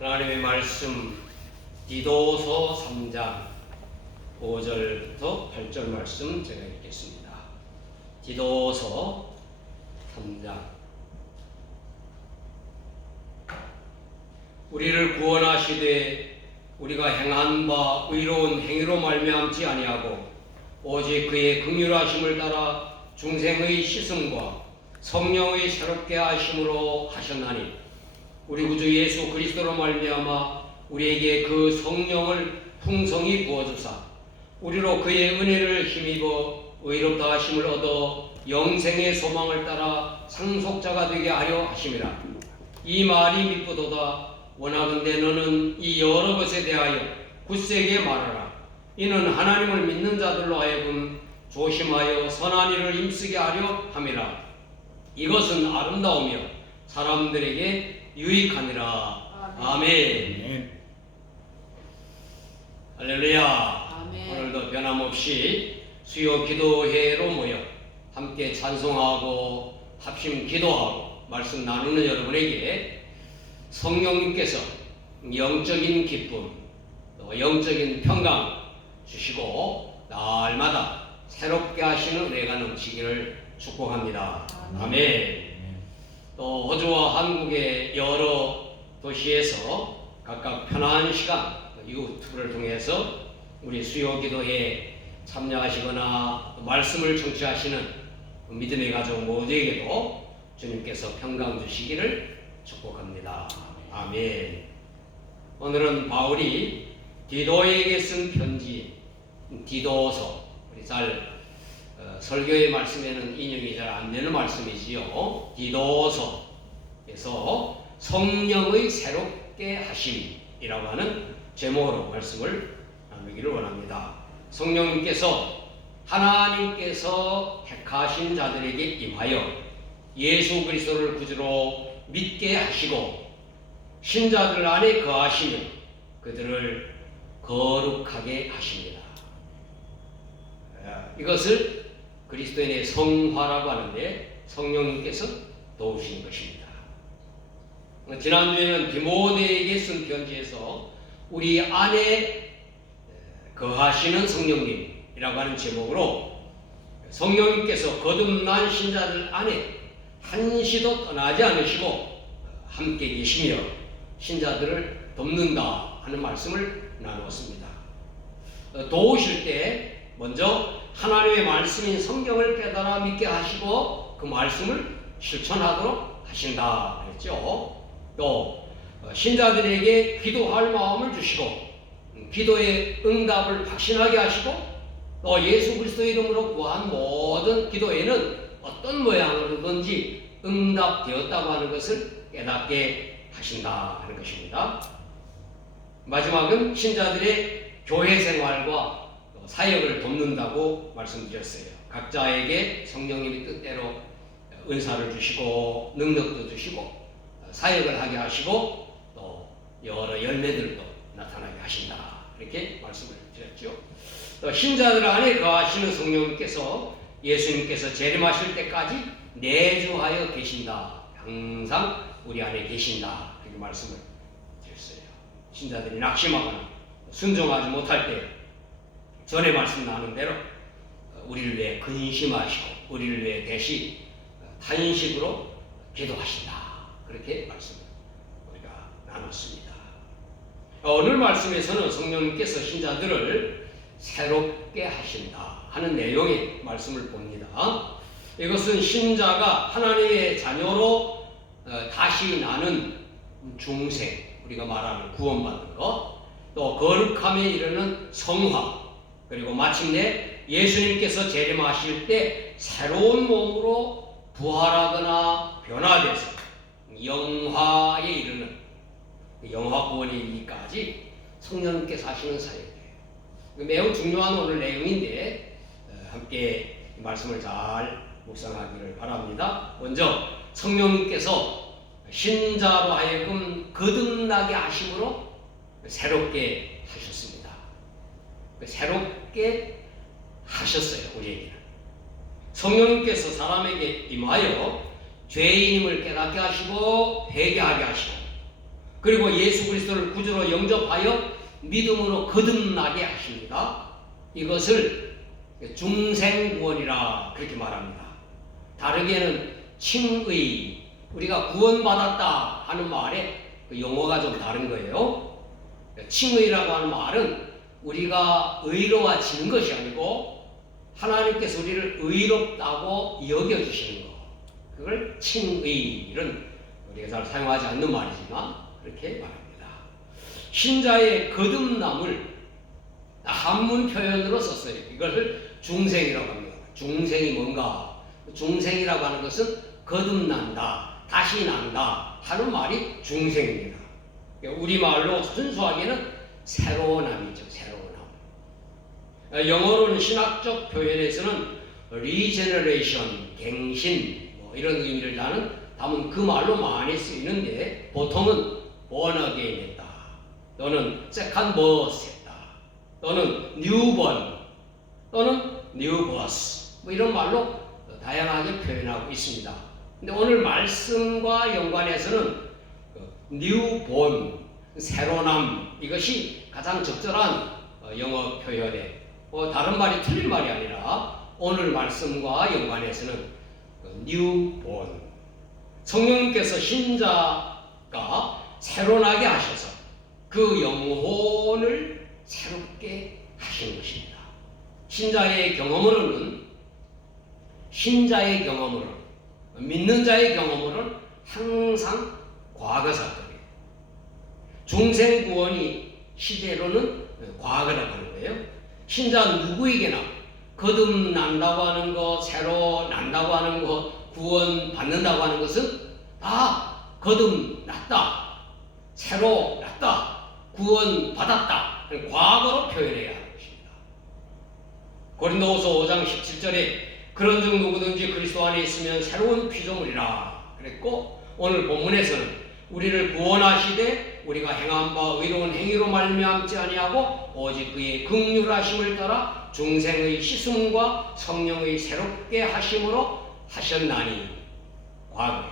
하나님의 말씀 디도서 3장 5절부터 8절 말씀 제가 읽겠습니다. 디도서 3장. 우리를 구원하시되 우리가 행한 바 의로운 행위로 말미암지 아니하고 오직 그의 긍휼하심을 따라 중생의 씻음과 성령의 새롭게 하심으로 하셨나니 우리 구주 예수 그리스도로 말미암아 우리에게 그 성령을 풍성히 부어주사 우리로 그의 은혜를 힘입어 의롭다 하심을 얻어 영생의 소망을 따라 상속자가 되게 하려 하심이라. 이 말이 미쁘도다. 원하건대 너는 이 여러 것에 대하여 굳세게 말하라. 이는 하나님을 믿는 자들로 하여금 조심하여 선한 일을 힘쓰게 하려 함이라. 이것은 아름다우며 사람들에게 유익하니라. 아멘. 할렐루야. 아멘. 오늘도 변함없이 수요 기도회로 모여 함께 찬송하고 합심 기도하고 말씀 나누는 여러분에게 성령님께서 영적인 기쁨, 또 영적인 평강 주시고 날마다 새롭게 하시는 은혜가 넘치기를 축복합니다. 아멘. 또 호주와 한국의 여러 도시에서 각각 편안한 시간 유튜브를 통해서 우리 수요 기도에 참여하시거나 말씀을 청취하시는 믿음의 가족 모두에게도 주님께서 평강 주시기를 축복합니다. 아멘. 오늘은 바울이 디도에게 쓴 편지 디도서, 우리 설교의 말씀에는 인용이 잘 안 되는 말씀이지요. 디도서에서 성령의 새롭게 하심이라고 하는 제목으로 말씀을 나누기를 원합니다. 성령님께서 하나님께서 택하신 자들에게 임하여 예수 그리스도를 구주로 믿게 하시고 신자들 안에 거하시며 그들을 거룩하게 하십니다. 이것을 그리스도인의 성화라고 하는데 성령님께서 도우시는 것입니다. 지난주에는 디모데에게 쓴 편지에서 우리 안에 거하시는 성령님이라고 하는 제목으로 성령님께서 거듭난 신자들 안에 한시도 떠나지 않으시고 함께 계시며 신자들을 돕는다 하는 말씀을 나누었습니다. 도우실 때 먼저 하나님의 말씀인 성경을 깨달아 믿게 하시고 그 말씀을 실천하도록 하신다 했죠. 또 신자들에게 기도할 마음을 주시고 기도의 응답을 확신하게 하시고 또 예수 그리스도의 이름으로 구한 모든 기도에는 어떤 모양으로든지 응답되었다고 하는 것을 깨닫게 하신다 하는 것입니다. 마지막은 신자들의 교회 생활과 사역을 돕는다고 말씀드렸어요. 각자에게 성령님이 뜻대로 은사를 주시고 능력도 주시고 사역을 하게 하시고 또 여러 열매들도 나타나게 하신다 이렇게 말씀을 드렸죠. 또 신자들 안에 거하시는 성령님께서 예수님께서 재림하실 때까지 내주하여 계신다. 항상 우리 안에 계신다 이렇게 말씀을 드렸어요. 신자들이 낙심하거나 순종하지 못할 때 전에 말씀 나눈 대로 우리를 위해 근심하시고 우리를 위해 대신 탄식으로 기도하신다. 그렇게 말씀을 우리가 나눴습니다. 오늘 말씀에서는 성령님께서 신자들을 새롭게 하신다 하는 내용의 말씀을 봅니다. 이것은 신자가 하나님의 자녀로 다시 나는 중생, 우리가 말하는 구원받는 것, 또 거룩함에 이르는 성화, 그리고 마침내 예수님께서 재림하실 때 새로운 몸으로 부활하거나 변화돼서 영화에 이르는 영화 구원에 이르기까지 성령님께서 하시는 사역이에요. 매우 중요한 오늘 내용인데 함께 말씀을 잘 묵상하기를 바랍니다. 먼저 성령님께서 신자로 하여금 거듭나게 하심으로 새롭게 하셨습니다. 새롭게 하셨어요. 우리에게는 성령님께서 사람에게 임하여 죄인임을 깨닫게 하시고 회개하게 하시고 그리고 예수 그리스도를 구주로 영접하여 믿음으로 거듭나게 하십니다. 이것을 중생구원이라 그렇게 말합니다. 다르게는 칭의, 우리가 구원받았다 하는 말에 용어가 좀 다른 거예요. 칭의라고 하는 말은 우리가 의로워지는 것이 아니고 하나님께서 우리를 의롭다고 여겨주시는 것, 그걸 칭의는 우리가 잘 사용하지 않는 말이지만 그렇게 말합니다. 신자의 거듭남을 한문 표현으로 썼어요. 이것을 중생이라고 합니다. 중생이 뭔가? 중생이라고 하는 것은 거듭난다, 다시 난다 하는 말이 중생입니다. 우리말로 순수하게는 새로남이죠. 새로남. 영어로는 신학적 표현에서는 regeneration, 갱신 이런 의미를 담은 그 말로 많이 쓰이는데 보통은 born again 했다, 또는 second birth 했다, 또는 newborn, 또는 new birth 이런 말로 다양하게 표현하고 있습니다. 근데 오늘 말씀과 연관해서는 newborn, 새로남, 이것이 가장 적절한 영어 표현에 다른 말이 틀린 말이 아니라 오늘 말씀과 연관해서는 newborn, 성령님께서 신자가 새로나게 하셔서 그 영혼을 새롭게 하시는 것입니다. 신자의 경험으로는 믿는 자의 경험으로는 항상 과거 사건이에요. 중생 구원이 시제로는 과거라고 하는 거예요. 신자 누구에게나 거듭난다고 하는 것, 새로 난다고 하는 것, 구원 받는다고 하는 것은 다 거듭났다, 새로 났다, 구원 받았다, 과거로 표현해야 하는 것입니다. 고린도후서 5장 17절에 그런즉 누구든지 그리스도 안에 있으면 새로운 피조물이라 그랬고, 오늘 본문에서는 우리를 구원하시되 우리가 행한 바 의로운 행위로 말미암지 아니하고 오직 그의 긍휼하심을 따라 중생의 씻음과 성령의 새롭게 하심으로 하셨나니, 과거에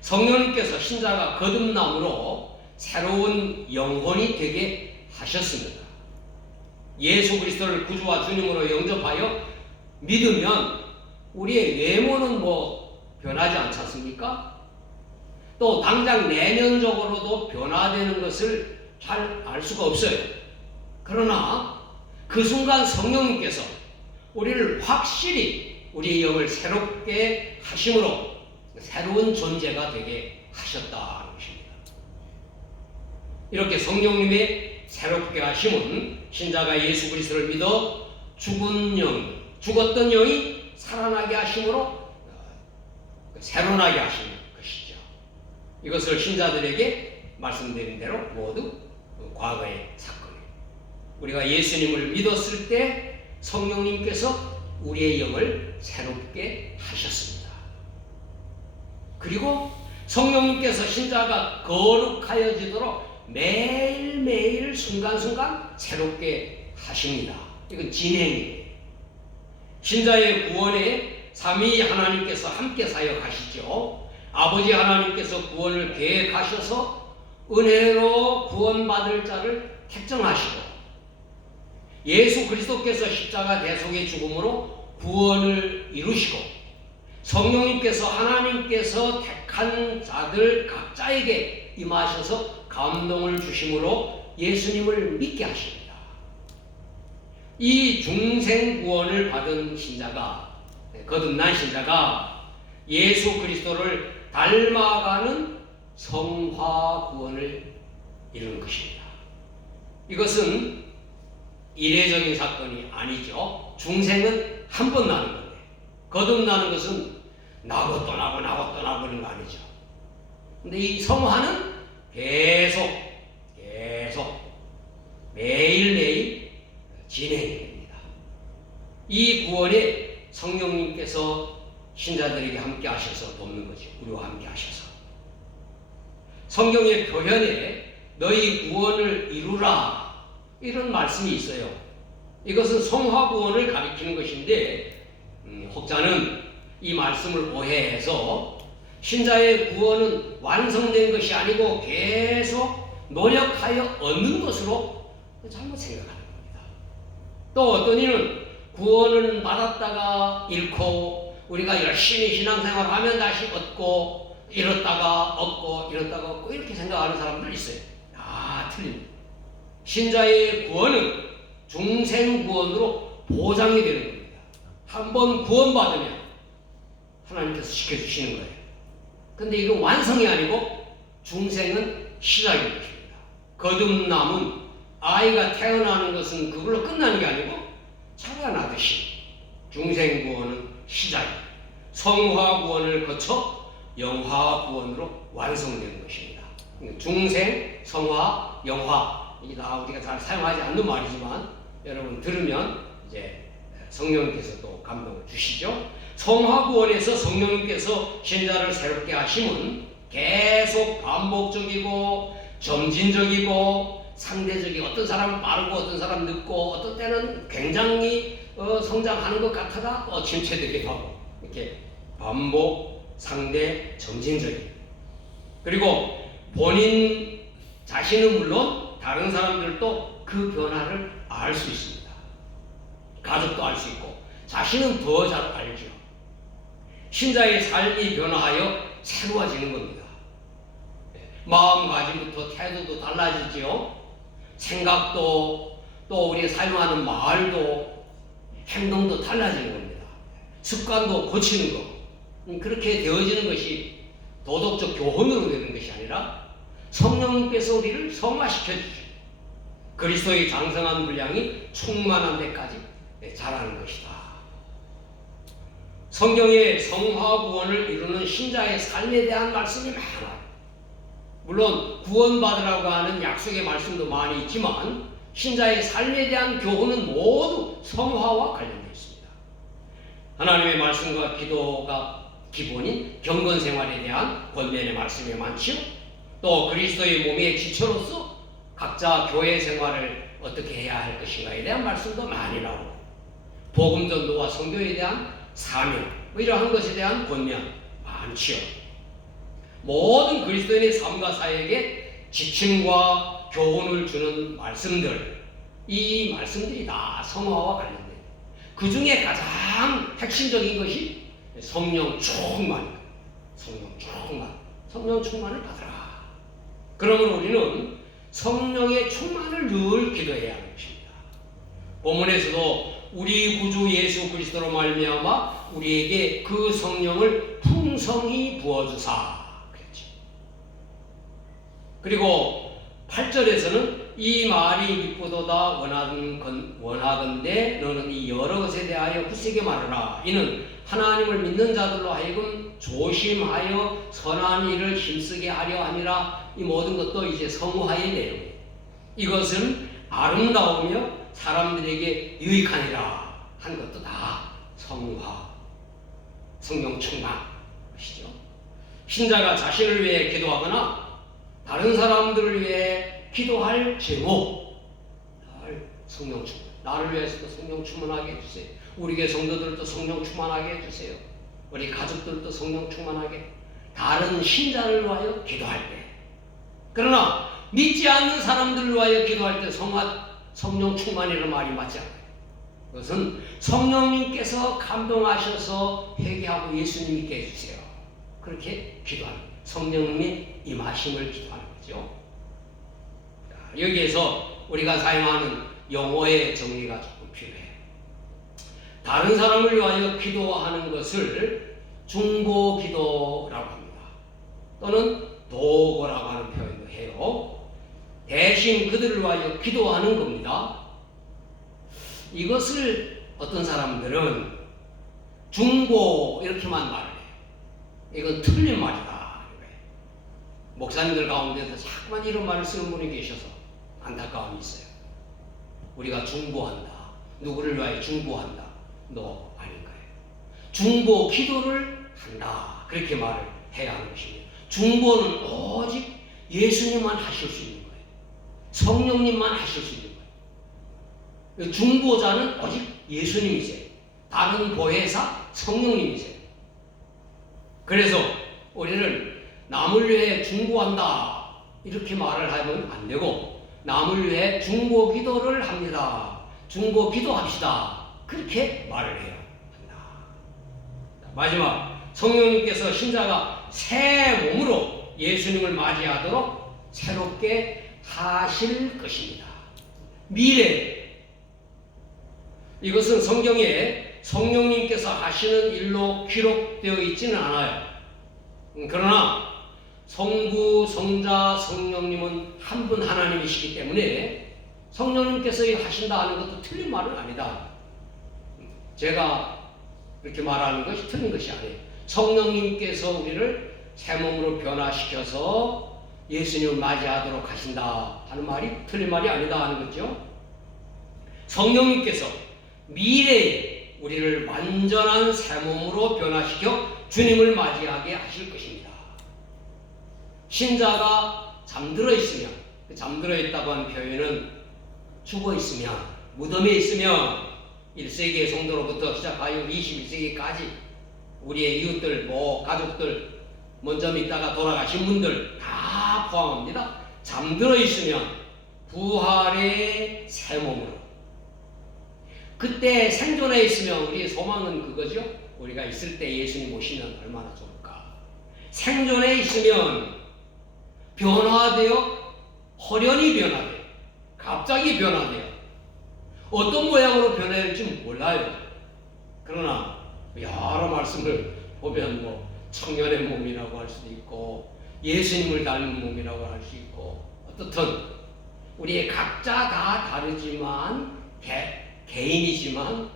성령님께서 신자가 거듭남으로 새로운 영혼이 되게 하셨습니다. 예수 그리스도를 구주와 주님으로 영접하여 믿으면 우리의 외모는 변하지 않지 않습니까? 또 당장 내면적으로도 변화되는 것을 잘 알 수가 없어요. 그러나 그 순간 성령님께서 우리를 확실히 우리의 영을 새롭게 하심으로 새로운 존재가 되게 하셨다는 것입니다. 이렇게 성령님의 새롭게 하심은 신자가 예수 그리스도를 믿어 죽었던 영이 살아나게 하심으로 새로나게 하시는 것이죠. 이것을 신자들에게 말씀드린 대로 모두 과거의 사건이에요. 우리가 예수님을 믿었을 때 성령님께서 우리의 영을 새롭게 하셨습니다. 그리고 성령님께서 신자가 거룩하여지도록 매일매일 순간순간 새롭게 하십니다. 이건 진행이에요. 신자의 구원에 삼위 하나님께서 함께 사역하시죠. 아버지 하나님께서 구원을 계획하셔서 은혜로 구원받을 자를 택정하시고, 예수 그리스도께서 십자가 대속의 죽음으로 구원을 이루시고, 성령님께서 하나님께서 택한 자들 각자에게 임하셔서 감동을 주심으로 예수님을 믿게 하십니다. 이 중생 구원을 받은 신자가, 거듭난 신자가 예수 그리스도를 닮아가는 성화 구원을 이루는 것입니다. 이것은 이례적인 사건이 아니죠. 중생은 한 번 나는 건데, 거듭나는 것은 나고 또 나고 그런 거 아니죠. 근데 이 성화는 계속 매일매일 진행이 됩니다. 이 구원에 성령님께서 신자들에게 함께 하셔서 돕는 거죠. 우리와 함께 하셔서. 성경의 표현에 너희 구원을 이루라, 이런 말씀이 있어요. 이것은 성화 구원을 가리키는 것인데, 혹자는 이 말씀을 오해해서 신자의 구원은 완성된 것이 아니고 계속 노력하여 얻는 것으로 잘못 생각하는 겁니다. 또 어떤 이는 구원을 받았다가 잃고 우리가 열심히 신앙생활을 하면 다시 얻고 잃었다가 얻고 잃었다가 얻고 이렇게 생각하는 사람들 있어요. 틀립니다. 신자의 구원은 중생 구원으로 보장이 되는 겁니다. 한번 구원받으면 하나님께서 지켜주시는 거예요. 근데 이건 완성이 아니고 중생은 시작인 것입니다. 거듭남은 아이가 태어나는 것은 그걸로 끝나는 게 아니고 자라나듯이 중생 구원은 시작이에요. 성화 구원을 거쳐 영화 구원으로 완성되는 것입니다. 중생, 성화, 영화 이게 다 우리가 잘 사용하지 않는 말이지만 여러분 들으면 이제 성령님께서 또 감동을 주시죠. 성화 구원에서 성령님께서 신자를 새롭게 하심은 계속 반복적이고 점진적이고 상대적이고 어떤 사람은 빠르고 어떤 사람은 늦고 어떤 때는 굉장히 성장하는 것 같다가 침체되기도 하고 이렇게 반복, 상대, 점진적인 그리고 본인 자신은 물론 다른 사람들도 그 변화를 알 수 있습니다. 가족도 알 수 있고 자신은 더 잘 알죠. 신자의 삶이 변화하여 새로워지는 겁니다. 마음가짐부터 태도도 달라지지요. 생각도 또 우리가 사용하는 말도 행동도 달라지는 겁니다. 습관도 고치는 거. 그렇게 되어지는 것이 도덕적 교훈으로 되는 것이 아니라 성령님께서 우리를 성화시켜 주시고 그리스도의 장성한 분량이 충만한 데까지 자라는 것이다. 성경의 성화 구원을 이루는 신자의 삶에 대한 말씀이 많아요. 물론 구원받으라고 하는 약속의 말씀도 많이 있지만 신자의 삶에 대한 교훈은 모두 성화와 관련되어 있습니다. 하나님의 말씀과 기도가 기본인 경건 생활에 대한 권면의 말씀이 많죠. 또 그리스도의 몸의 지체로서 각자 교회 생활을 어떻게 해야 할 것인가에 대한 말씀도 많이 나오고 복음 전도와 선교에 대한 사명 이러한 것에 대한 권면 많지요. 모든 그리스도인의 삶과 사역에 지침과 교훈을 주는 말씀들 이 말씀들이 다 성화와 관련돼요. 그 중에 가장 핵심적인 것이 성령 충만입니다. 성령 충만을 받으라. 그러면 우리는 성령의 충만을 늘 기도해야 하는 것입니다. 본문에서도 우리 구주 예수 그리스도로 말미암아 우리에게 그 성령을 풍성히 부어주사 그랬죠. 그리고 8절에서는 이 말이 미쁘도다 원하건대 너는 이 여러 것에 대하여 굳세게 말하라. 이는 하나님을 믿는 자들로 하여금 조심하여 선한 일을 힘쓰게 하려 함이라. 이 모든 것도 이제 성화의 내용이에요. 이것은 아름다우며 사람들에게 유익하니라 한 것도 다 성화, 성령 충만 것이죠. 신자가 자신을 위해 기도하거나 다른 사람들을 위해 기도할 제목, 성령 충만. 나를 위해서도 성령 충만하게 해주세요. 우리 교회 성도들도 성령 충만하게 해주세요. 우리 가족들도 성령 충만하게. 다른 신자를 위하여 기도할 때. 그러나 믿지 않는 사람들을 위하여 기도할 때 성령 충만이라는 말이 맞지 않아요. 그것은 성령님께서 감동하셔서 회개하고 예수님 믿게 해주세요. 그렇게 기도하는 거예요. 성령님의 임하심을 기도하는 거죠. 여기에서 우리가 사용하는 용어의 정리가 조금 필요해요. 다른 사람을 위하여 기도하는 것을 중보기도라고 합니다. 또는 도고라고 하는 표현도 해요. 대신 그들을 위하여 기도하는 겁니다. 이것을 어떤 사람들은 중보 이렇게만 말해요. 이건 틀린 말이다. 목사님들 가운데서 자꾸만 이런 말을 쓰는 분이 계셔서 안타까움이 있어요. 우리가 중보한다. 누구를 위하여 중보한다. 너 아닌가요? 중보 기도를 한다. 그렇게 말을 해야 하는 것입니다. 중보는 오직 예수님만 하실 수 있는 거예요. 성령님만 하실 수 있는 거예요. 중보자는 오직 예수님이세요. 다른 보혜사 성령님이세요. 그래서 우리는 남을 위해 중보한다 이렇게 말을 하면 안 되고 남을 위해 중보 기도를 합니다. 중보 기도합시다. 그렇게 말을 해야 한다. 마지막 성령님께서 신자가 새 몸으로 예수님을 맞이하도록 새롭게 하실 것입니다. 미래 이것은 성경에 성령님께서 하시는 일로 기록되어 있지는 않아요. 그러나 성부, 성자, 성령님은 한 분 하나님이시기 때문에 성령님께서 하신다 하는 것도 틀린 말은 아니다. 제가 그렇게 말하는 것이 틀린 것이 아니에요. 성령님께서 우리를 새 몸으로 변화시켜서 예수님을 맞이하도록 하신다 하는 말이 틀린 말이 아니다 하는 거죠. 성령님께서 미래에 우리를 완전한 새 몸으로 변화시켜 주님을 맞이하게 하실 것입니다. 신자가 잠들어 있으면, 잠들어 있다고 하는 표현은 죽어 있으면, 무덤에 있으면 1세기의 성도로부터 시작하여 21세기까지 우리의 이웃들, 가족들, 먼저 있다가 돌아가신 분들 다 포함합니다. 잠들어 있으면 부활의 새 몸으로, 그때 생존해 있으면 우리의 소망은 그거죠. 우리가 있을 때 예수님 오시면 얼마나 좋을까. 생존해 있으면 변화되어, 헐연히 변화돼요. 갑자기 변화돼요. 어떤 모양으로 변할지 몰라요. 그러나 여러 말씀을 보면 청년의 몸이라고 할 수도 있고 예수님을 닮은 몸이라고 할 수 있고, 어떻든 우리의 각자 다 다르지만 개인이지만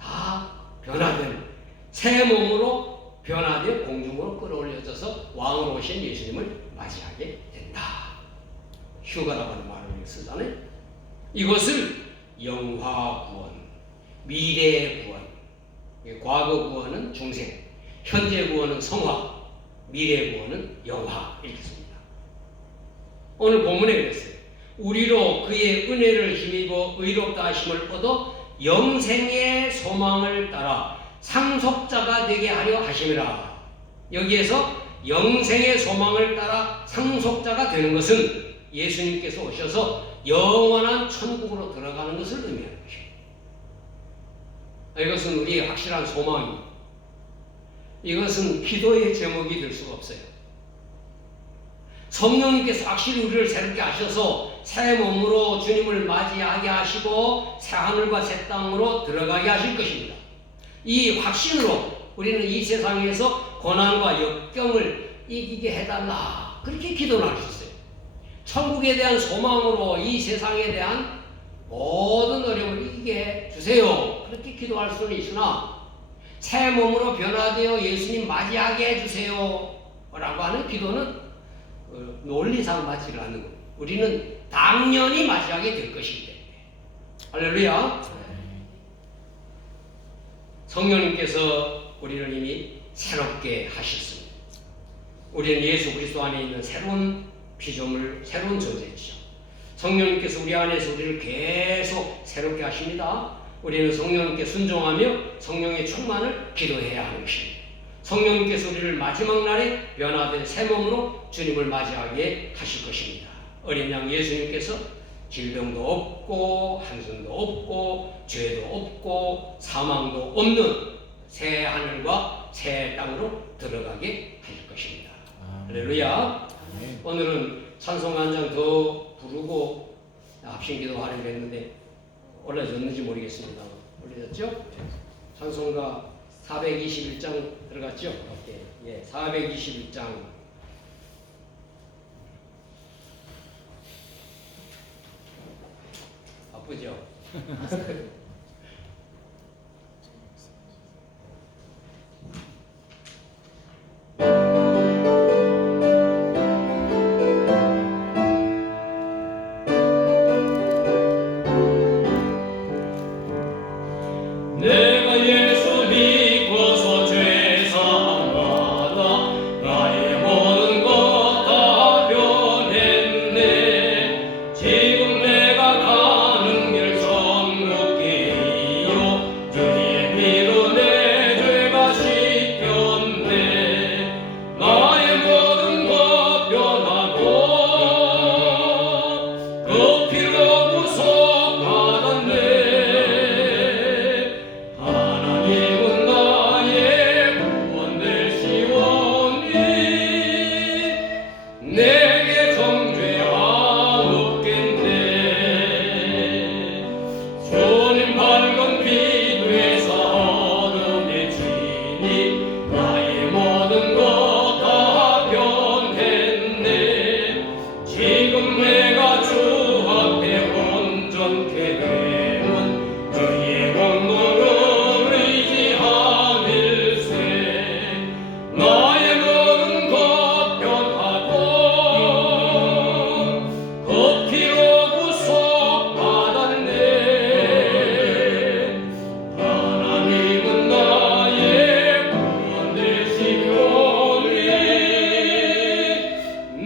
다 변화된 새 몸으로 변화되어 공중으로 끌어올려져서 왕으로 오신 예수님을 맞이하게 된다. 휴가라고 하는 말을 쓰잖아요. 이것을 영화 구원, 미래 구원, 과거 구원은 중생, 현재 구원은 성화, 미래 구원은 영화 이렇게 씁니다. 오늘 본문에 그랬어요. 우리로 그의 은혜를 힘입어 의롭다 하심을 얻어 영생의 소망을 따라 상속자가 되게 하려 하심이라. 여기에서 영생의 소망을 따라 상속자가 되는 것은 예수님께서 오셔서 영원한 천국으로 들어가는 것을 의미하는 것입니다. 이것은 우리의 확실한 소망입니다. 이것은 기도의 제목이 될 수가 없어요. 성령님께서 확실히 우리를 새롭게 하셔서 새 몸으로 주님을 맞이하게 하시고 새 하늘과 새 땅으로 들어가게 하실 것입니다. 이 확신으로 우리는 이 세상에서 고난과 역경을 이기게 해달라, 그렇게 기도를 할 수 있어요. 천국에 대한 소망으로 이 세상에 대한 모든 어려움을 이기게 해주세요, 그렇게 기도할 수는 있으나 새 몸으로 변화되어 예수님 맞이하게 해주세요 라고 하는 기도는 논리상 맞지를 않는 거예요. 우리는 당연히 맞이하게 될 것이기 때문에. 할렐루야. 성령님께서 우리를 이미 새롭게 하셨습니다. 우리는 예수 그리스도 안에 있는 새로운 피조물, 새로운 존재이죠. 성령님께서 우리 안에서 우리를 계속 새롭게 하십니다. 우리는 성령님께 순종하며 성령의 충만을 기도해야 하는 것입니다. 성령님께서 우리를 마지막 날에 변화된 새 몸으로 주님을 맞이하게 하실 것입니다. 어린 양 예수님께서 질병도 없고 한순도 없고 죄도 없고 사망도 없는 새 하늘과 새 땅으로 들어가게 하실 것입니다. 할렐루야. 오늘은 찬송 한 장 더 부르고 합심기도 하려고 했는데 올려졌는지 모르겠습니다. 올려졌죠? 찬송가 421장 들어갔죠? 예, 421장. 바쁘죠? 지금 내가 가는 길 천국길 지금 내가 주 앞에 온전케 되면 주의 공로를 의지하밀세. 나의 몸은 곧 변하고 그 피로 구속받았네. 하나님은 나의 구원 되시오니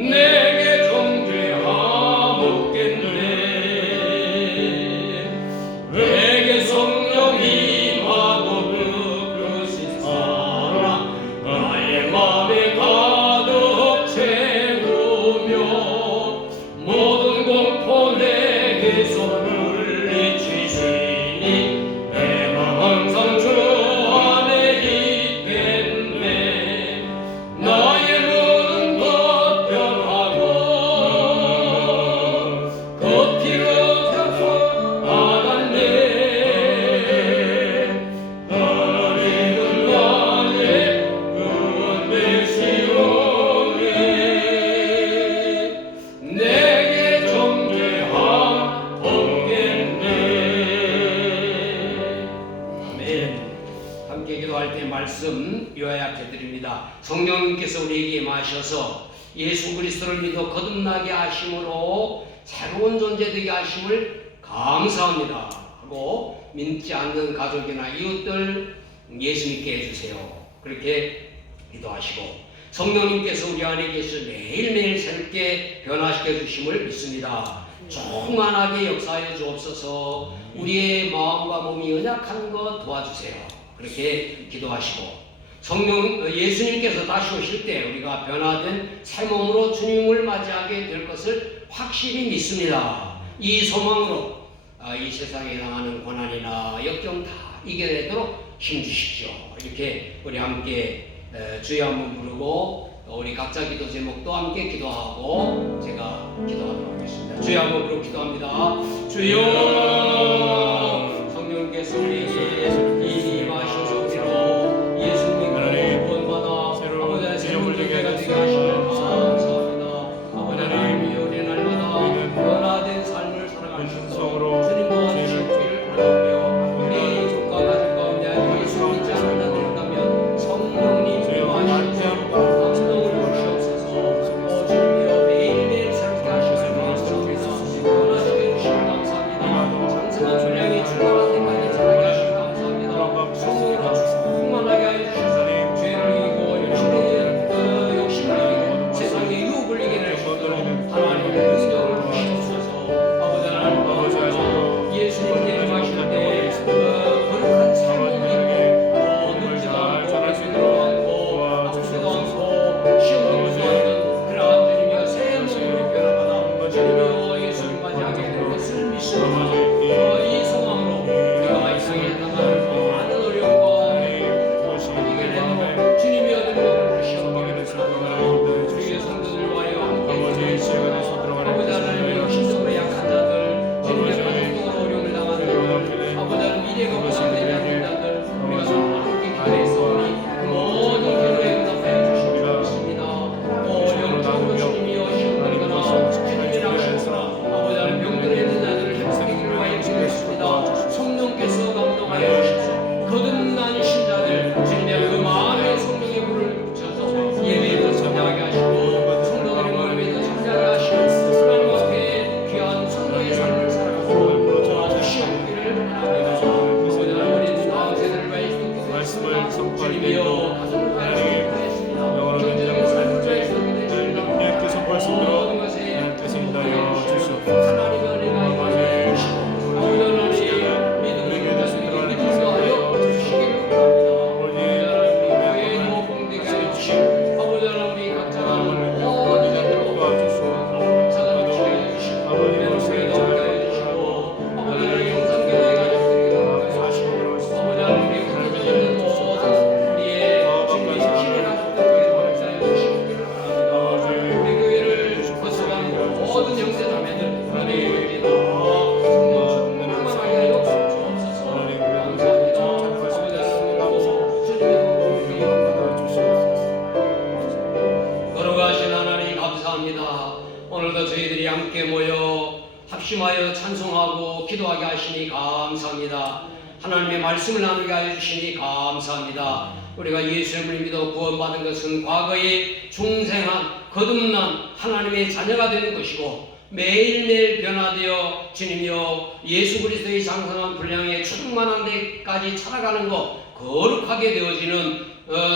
내게 정죄함없겠네. 내게 성령 임하고 그릇이 살아 나의 맘에 가득 채우며 모든 공포 내게서 물리치시니 내 맘 항상 주 안에 있겠네. 나의 눈은 곧 변하고 그 피로 구속받았네. 하나님은 나의 구원 되시오니 내게 정죄함 없겠네. 아멘. 함께 기도할 때 말씀 요약해 드립니다. 성령님께서 우리에게 마셔서 예수 그리스도를 믿어 거듭나게 하심으로 새로운 존재 되게 하심을 감사합니다 하고, 믿지 않는 가족이나 이웃들 예수 믿게 해주세요. 그렇게 기도하시고, 성령님께서 우리 안에 계셔 매일매일 새롭게 변화시켜 주심을 믿습니다. 충만하게 역사하여 주옵소서. 우리의 마음과 몸이 연약한 것 도와주세요. 그렇게 기도하시고, 성령 예수님께서 다시 오실 때 우리가 변화된 새 몸으로 주님을 맞이하게 될 것을 확실히 믿습니다. 이 소망으로 이 세상에 당하는 고난이나 역경 다 이겨내도록 힘주십시오. 이렇게 우리 함께 주여 한번 부르고 우리 각자 기도 제목도 함께 기도하고 제가 기도하도록 하겠습니다. 주여 한번 부르고 기도합니다. 주여, 성령께서 우리에게 임하셔서 우리로 예수님을 구원받아 아버지 새로운 존재가 되게 하시면 감사합니다. 아버지 하나님이 우리 날마다 변화된 삶을 살아갈 수 있도록 주님 도와주시기를 바라며, 우리 조카 가족 가운데 예수 믿지 않는 자들이 있다면 성령님 도와주시옵소서. 감동을 주시옵소서. 주님이여 매일매일 새롭게 하시길 원하옵소서. 변화시켜 주시길 감사합니다. 장성한 분량이 출발할 때까지 살아게 하시길 감사합니다. 성도들이 함께 모여 합심하여 찬송하고 기도하게 하시니 감사합니다. 하나님의 말씀을 나누게 하여 주시니 감사합니다. 우리가 예수님을 믿어 구원받은 것은 과거에 중생한 거듭난 하나님의 자녀가 되는 것이고, 매일매일 변화되어 주님이여 예수 그리스도의 장성한 분량에 충만한 데까지 살아가는 것, 거룩하게 되어지는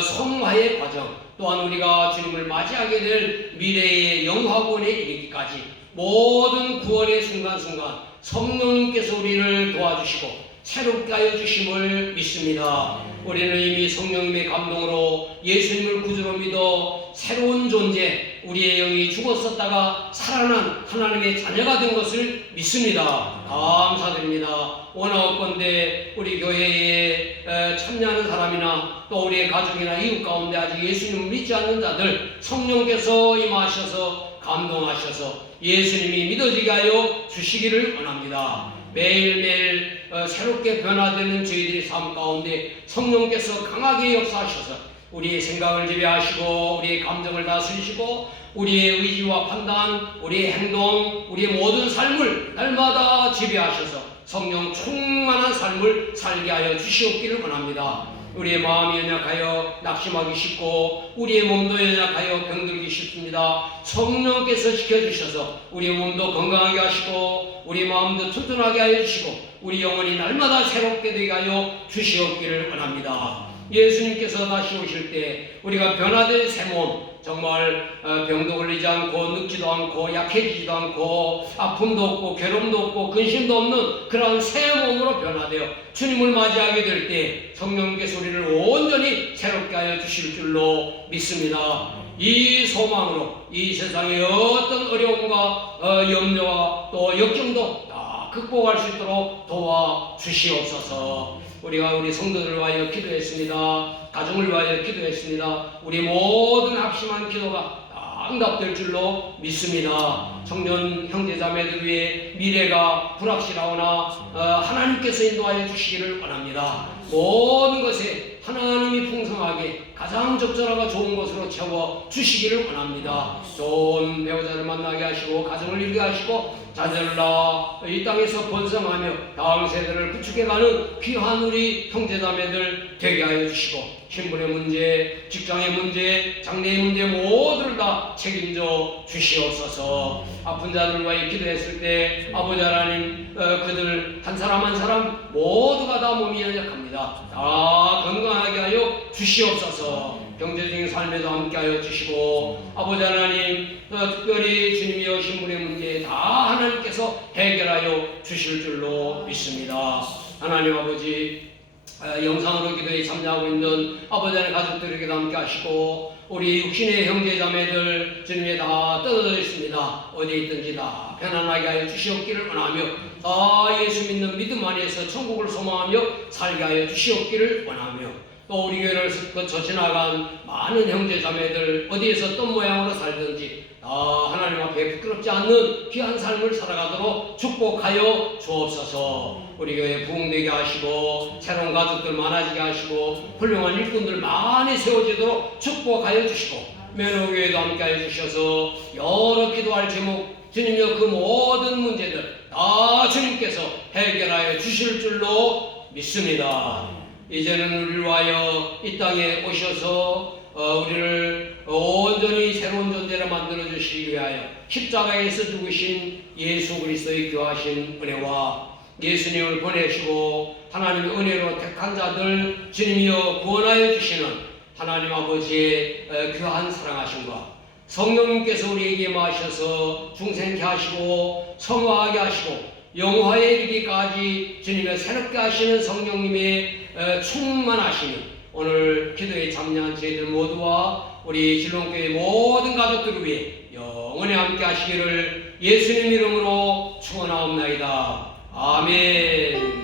성화의 과정, 또한 우리가 주님을 맞이하게 될 미래의 영화권에 이르기까지 모든 구원의 순간순간 성령님께서 우리를 도와주시고 새롭게 하여 주심을 믿습니다. 우리는 이미 성령님의 감동으로 예수님을 구주로 믿어 새로운 존재, 우리의 영이 죽었었다가 살아난 하나님의 자녀가 된 것을 믿습니다. 감사드립니다. 원하건대 우리 교회에 참여하는 사람이나 또 우리의 가족이나 이웃 가운데 아직 예수님을 믿지 않는 자들, 성령께서 임하셔서 감동하셔서 예수님이 믿어지게 하여 주시기를 원합니다. 매일매일 새롭게 변화되는 저희들의 삶 가운데 성령께서 강하게 역사하셔서 우리의 생각을 지배하시고 우리의 감정을 다스리시고 우리의 의지와 판단, 우리의 행동, 우리의 모든 삶을 날마다 지배하셔서 성령 충만한 삶을 살게 하여 주시옵기를 원합니다. 우리의 마음이 연약하여 낙심하기 쉽고 우리의 몸도 연약하여 병들기 쉽습니다. 성령께서 지켜주셔서 우리의 몸도 건강하게 하시고 우리 마음도 튼튼하게 하여 주시고 우리 영혼이 날마다 새롭게 되게 하여 주시옵기를 원합니다. 예수님께서 다시 오실 때 우리가 변화된 새 몸, 정말 병도 걸리지 않고 늙지도 않고 약해지지도 않고 아픔도 없고 괴로움도 없고 근심도 없는 그런 새 몸으로 변화되어 주님을 맞이하게 될 때 성령께서 우리를 온전히 새롭게 하여 주실 줄로 믿습니다. 이 소망으로 이 세상의 어떤 어려움과 염려와 또 역경도 다 극복할 수 있도록 도와주시옵소서. 우리가 우리 성도들을 위하여 기도했습니다. 가정을 위하여 기도했습니다. 우리 모든 합심한 기도가 다 응답될 줄로 믿습니다. 청년 형제자매들 위해 미래가 불확실하오나 하나님께서 인도하여 주시기를 원합니다. 모든 것에 하나님이 풍성하게 가장 적절하고 좋은 것으로 채워 주시기를 원합니다. 좋은 배우자를 만나게 하시고 가정을 이루게 하시고 자녀를 낳아 이 땅에서 번성하며 다음 세대를 구축해가는 귀한 우리 형제자매들 되게 하여 주시고 신분의 문제, 직장의 문제, 장래의 문제 모두를 다 책임져 주시옵소서. 아픈 자들을 위하여 기도했을 때 아버지 하나님 그들 한 사람 한 사람 모두가 다 몸이 연약합니다. 다 건강하게 하여 주시옵소서. 경제적인 삶에도 함께하여 주시고 아버지 하나님 특별히 주님이여 신분의 문제 다 하나님께서 해결하여 주실 줄로 믿습니다. 하나님 아버지 영상으로 기도에 참여하고 있는 아버지 하나님 가족들에게도 함께하시고 우리 육신의 형제자매들 주님에 다 떨어져 있습니다. 어디에 있든지 다 편안하게 하여 주시옵기를 원하며 다 예수 믿는 믿음 안에서 천국을 소망하며 살게 하여 주시옵기를 원하며 또 우리 교회를 거쳐 지나간 많은 형제자매들 어디에서 어떤 모양으로 살든지 하나님 앞에 부끄럽지 않는 귀한 삶을 살아가도록 축복하여 주옵소서. 우리 교회 부흥되게 하시고 새로운 가족들 많아지게 하시고 훌륭한 일꾼들 많이 세워지도록 축복하여 주시고 매너교회도 함께하여 주셔서 여러 기도할 제목 주님여 그 모든 문제들 다 주님께서 해결하여 주실 줄로 믿습니다. 이제는 우리를 위하여 이 땅에 오셔서 우리를 온전히 새로운 존재로 만들어 주시기 위하여 십자가에서 죽으신 예수 그리스도의 귀하신 은혜와 예수님을 보내시고 하나님의 은혜로 택한 자들 주님이여 구원하여 주시는 하나님 아버지의 귀한 사랑하심과 성령님께서 우리에게 마셔서 중생케 하시고 성화하게 하시고 영화에 이르기까지 주님의 새롭게 하시는 성령님의 충만하심이 오늘 기도에 참여한 저희들 모두와 우리 신론교회 모든 가족들을 위해 영원히 함께 하시기를 예수님 이름으로 축원하옵나이다. 아멘.